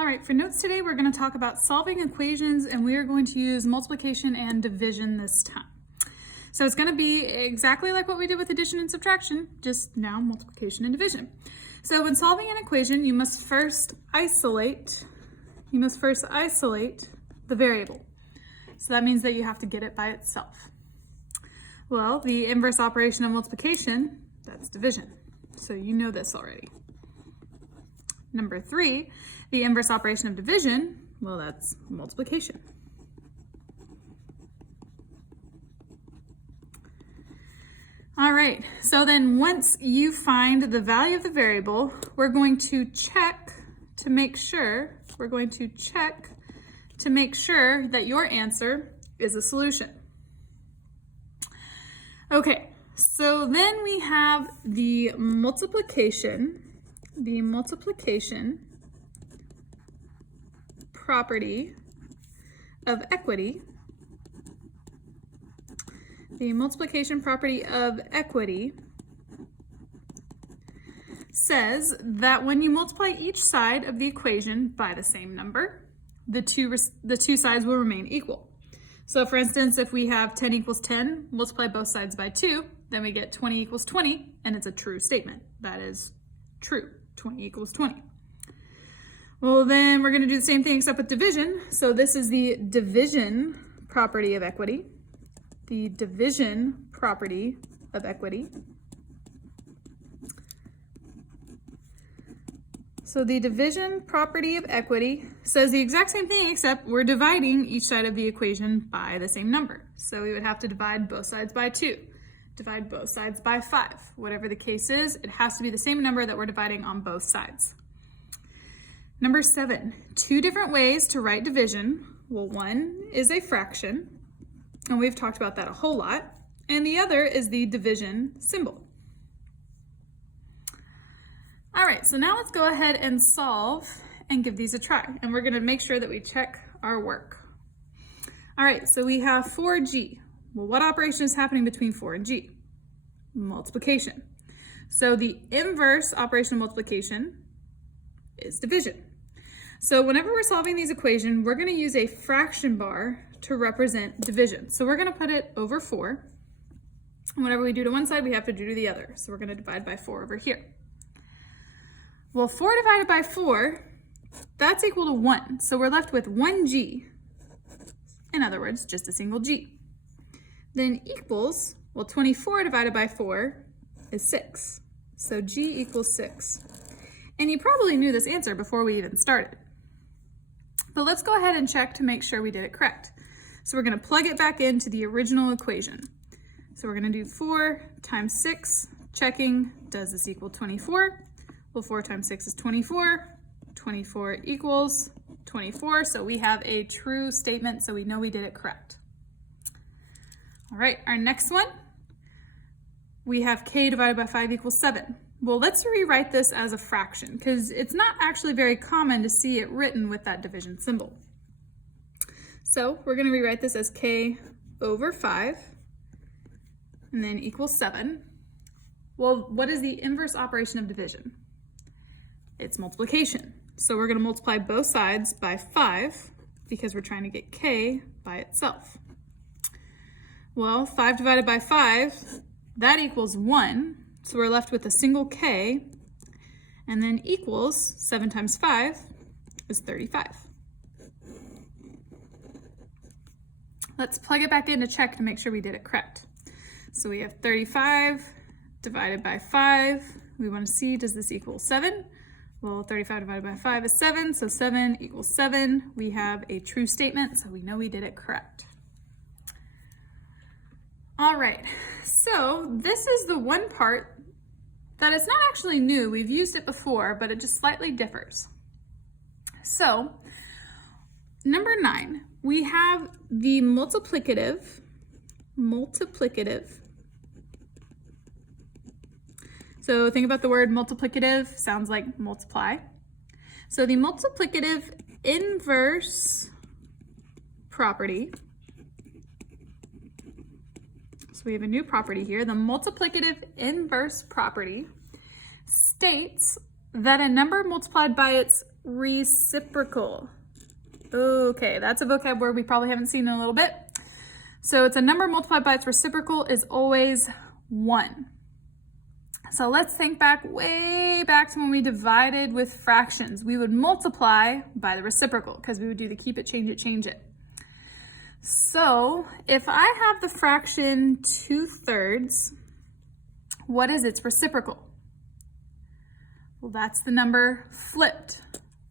All right, for notes today, we're going to talk about solving equations, and we are going to use multiplication and division this time. So it's going to be exactly like what we did with addition and subtraction, just now multiplication and division. So when solving an equation, you must first isolate the variable. So that means that you have to get it by itself. Well, the inverse operation of multiplication, that's division. So you know this already. Number 3, the inverse operation of division, well, that's multiplication. All right, so then once you find the value of the variable, we're going to check to make sure that your answer is a solution. Okay, so then we have the multiplication property of equity. The multiplication property of equity says that when you multiply each side of the equation by the same number, the two sides will remain equal. So for instance, if we have 10 equals 10, multiply both sides by 2, then we get 20 equals 20, and it's a true statement. That is true. 20 equals 20. Well, then we're going to do the same thing except with division. So this is the division property of equity. The division property of equity. So the division property of equity says the exact same thing, except we're dividing each side of the equation by the same number. So we would have to divide both sides by 2, divide both sides by 5. Whatever the case is, it has to be the same number that we're dividing on both sides. Number 7, 2 different ways to write division. Well, one is a fraction, and we've talked about that a whole lot, and the other is the division symbol. All right, so now let's go ahead and solve and give these a try, and we're gonna make sure that we check our work. All right, so we have 4g. Well, what operation is happening between 4 and g? Multiplication. So the inverse operation of multiplication is division. So whenever we're solving these equations, we're gonna use a fraction bar to represent division. So we're gonna put it over 4. And whenever we do to one side, we have to do to the other. So we're gonna divide by 4 over here. Well, 4 divided by 4, that's equal to 1. So we're left with 1g. In other words, just a single g. Then equals, well, 24 divided by 4 is 6. So g equals 6. And you probably knew this answer before we even started. But let's go ahead and check to make sure we did it correct. So we're going to plug it back into the original equation. So we're going to do 4 times 6, checking, does this equal 24? Well, 4 times 6 is 24. 24 equals 24. So we have a true statement, so we know we did it correct. All right, our next one, we have k divided by 5 equals 7. Well, let's rewrite this as a fraction because it's not actually very common to see it written with that division symbol. So we're going to rewrite this as k over 5 and then equals 7. Well, what is the inverse operation of division? It's multiplication. So we're going to multiply both sides by 5 because we're trying to get k by itself. Well, 5 divided by 5, that equals 1. So we're left with a single k, and then equals 7 times 5 is 35. Let's plug it back in to check to make sure we did it correct. So we have 35 divided by 5. We want to see, does this equal 7? Well, 35 divided by 5 is 7, so 7 equals 7. We have a true statement, so we know we did it correct. All right, so this is the one part that it's not actually new. We've used it before, but it just slightly differs. So, number 9, we have the multiplicative. So think about the word multiplicative, sounds like multiply. So the multiplicative inverse property. So we have a new property here. The multiplicative inverse property states that a number multiplied by its reciprocal. Okay, that's a vocab word we probably haven't seen in a little bit. So it's a number multiplied by its reciprocal is always 1. So let's think back, way back to when we divided with fractions. We would multiply by the reciprocal because we would do the keep it, change it. So if I have the fraction 2/3, what is its reciprocal? Well, that's the number flipped.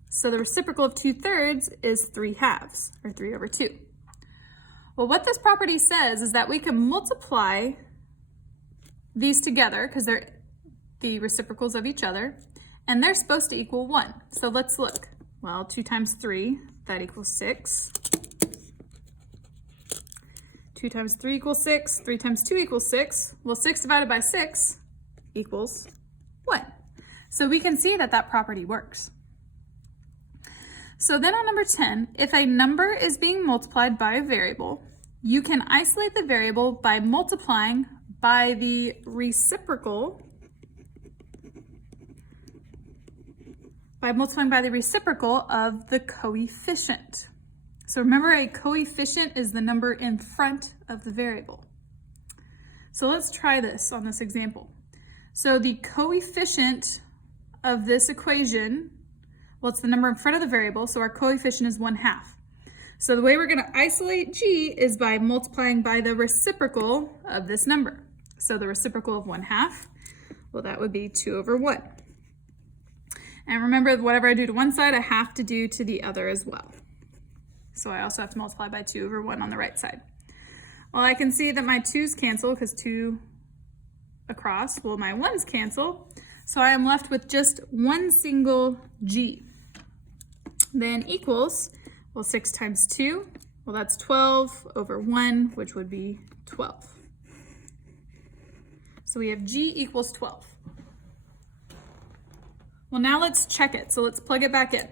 So the reciprocal of 2/3 is 3/2, or 3/2. Well, what this property says is that we can multiply these together because they're the reciprocals of each other, and they're supposed to equal 1. So let's look. Well, 2 times 3, that equals 6. 2 times 3 equals 6. 3 times 2 equals 6. Well, 6 divided by 6 equals 1. So we can see that that property works. So then on number 10, if a number is being multiplied by a variable, you can isolate the variable by multiplying by the reciprocal of the coefficient. So remember, a coefficient is the number in front of the variable. So let's try this on this example. So the coefficient of this equation, well, it's the number in front of the variable, so our coefficient is 1/2. So the way we're going to isolate g is by multiplying by the reciprocal of this number. So the reciprocal of 1/2, well, that would be 2/1. And remember, whatever I do to one side, I have to do to the other as well. So I also have to multiply by 2/1 on the right side. Well, I can see that my 2's cancel because 2 across. Well, my 1's cancel. So I am left with just one single g. Then equals, well, 6 times 2, well, that's 12/1, which would be 12. So we have g equals 12. Well, now let's check it. So let's plug it back in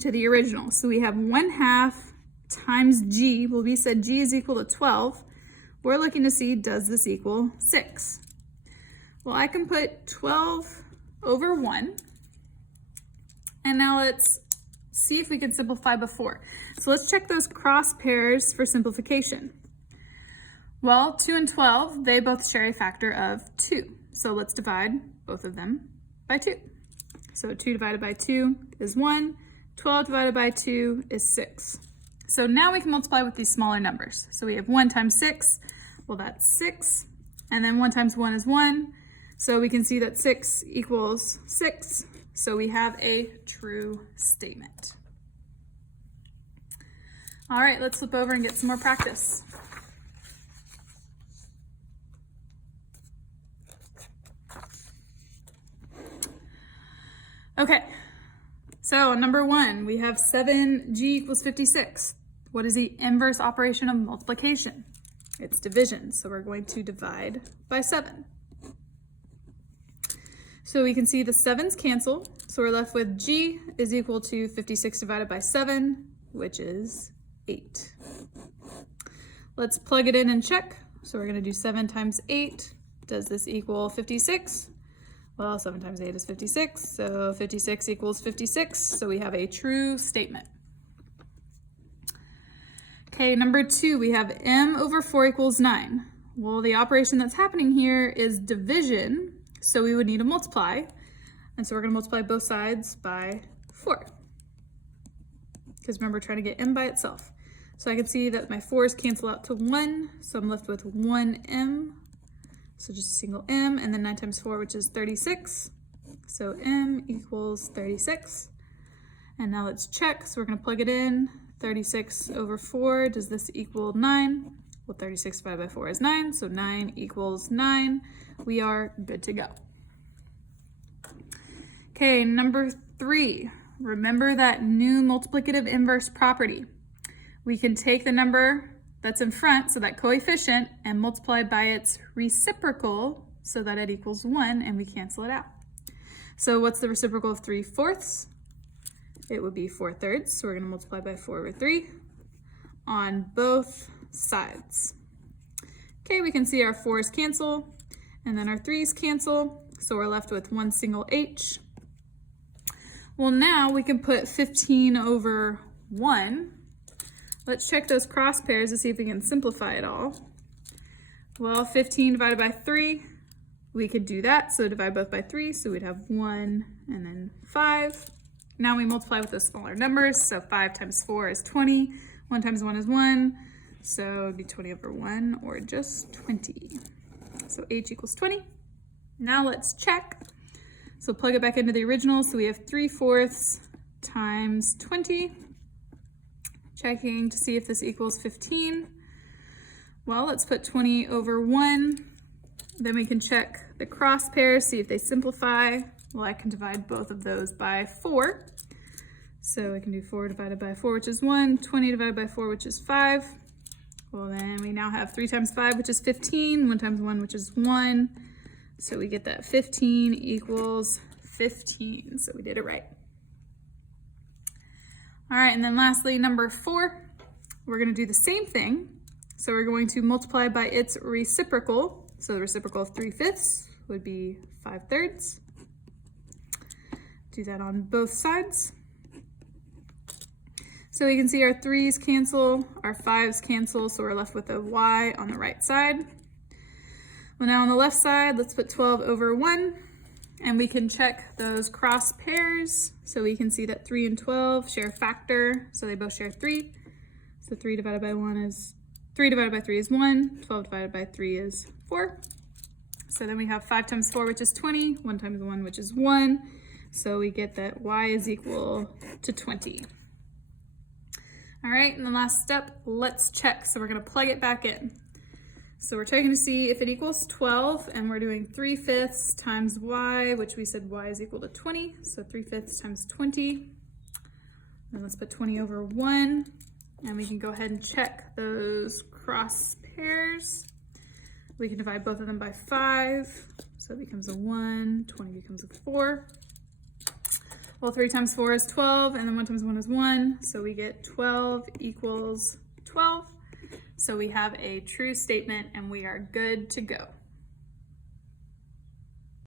to the original. So we have 1/2 times g. Well, we said g is equal to 12. We're looking to see, does this equal 6? Well, I can put 12/1. And now let's see if we can simplify before. So let's check those cross pairs for simplification. Well, 2 and 12, they both share a factor of 2. So let's divide both of them by 2. So 2 divided by 2 is 1. 12 divided by 2 is 6. So now we can multiply with these smaller numbers. So we have 1 times 6, well, that's 6. And then 1 times 1 is 1. So we can see that 6 equals 6. So we have a true statement. All right, let's flip over and get some more practice. Okay, so number 1, we have 7g equals 56. What is the inverse operation of multiplication? It's division, so we're going to divide by 7. So we can see the 7's cancel, so we're left with g is equal to 56 divided by 7, which is 8. Let's plug it in and check. So we're going to do 7 times 8. Does this equal 56? Well, 7 times 8 is 56, so 56 equals 56, so we have a true statement. Okay, number 2, we have m/4 equals 9. Well, the operation that's happening here is division, so we would need to multiply, and so we're going to multiply both sides by 4. Because remember, we're trying to get m by itself. So I can see that my 4's cancel out to 1, so I'm left with 1m. So just a single m, and then 9 times 4, which is 36. So m equals 36. And now let's check. So we're going to plug it in. 36/4, does this equal 9? Well, 36 divided by 4 is 9, so 9 equals 9. We are good to go. Okay, number 3. Remember that new multiplicative inverse property. We can take the number that's in front, so that coefficient, and multiply by its reciprocal so that it equals 1, and we cancel it out. So what's the reciprocal of 3/4? It would be 4/3, so we're going to multiply by 4/3 on both sides. Okay, we can see our 4's cancel, and then our 3's cancel, so we're left with one single h. Well, now we can put 15 over 1. Let's check those cross pairs to see if we can simplify it all. Well, 15 divided by 3, we could do that. So divide both by 3, so we'd have 1 and then 5. Now we multiply with those smaller numbers. So 5 times 4 is 20. 1 times 1 is 1. So it'd be 20 over 1 or just 20. So h equals 20. Now let's check. So plug it back into the original. So we have 3/4 times 20. Checking to see if this equals 15. Well, let's put 20 over 1. Then we can check the cross pairs, see if they simplify. Well, I can divide both of those by 4. So I can do 4 divided by 4, which is 1, 20 divided by 4, which is 5. Well, then we now have 3 times 5, which is 15, 1 times 1, which is 1. So we get that 15 equals 15. So we did it right. All right, and then lastly, number 4, we're gonna do the same thing. So we're going to multiply by its reciprocal. So the reciprocal of 3/5 would be 5/3. Do that on both sides. So we can see our 3's cancel, our 5's cancel, so we're left with a y on the right side. Well, now on the left side, let's put 12 over 1. And we can check those cross pairs. So we can see that 3 and 12 share a factor. So they both share 3. So 3 divided by 3 is 1. 12 divided by 3 is 4. So then we have 5 times 4, which is 20. 1 times 1, which is 1. So we get that y is equal to 20. All right, and the last step, let's check. So we're gonna plug it back in. So we're checking to see if it equals 12, and we're doing 3/5 times y, which we said y is equal to 20. So 3/5 times 20. Then let's put 20 over 1, and we can go ahead and check those cross pairs. We can divide both of them by 5, so it becomes a 1, 20 becomes a 4. Well, 3 times 4 is 12, and then 1 times 1 is 1, so we get 12 equals 12. So we have a true statement and we are good to go.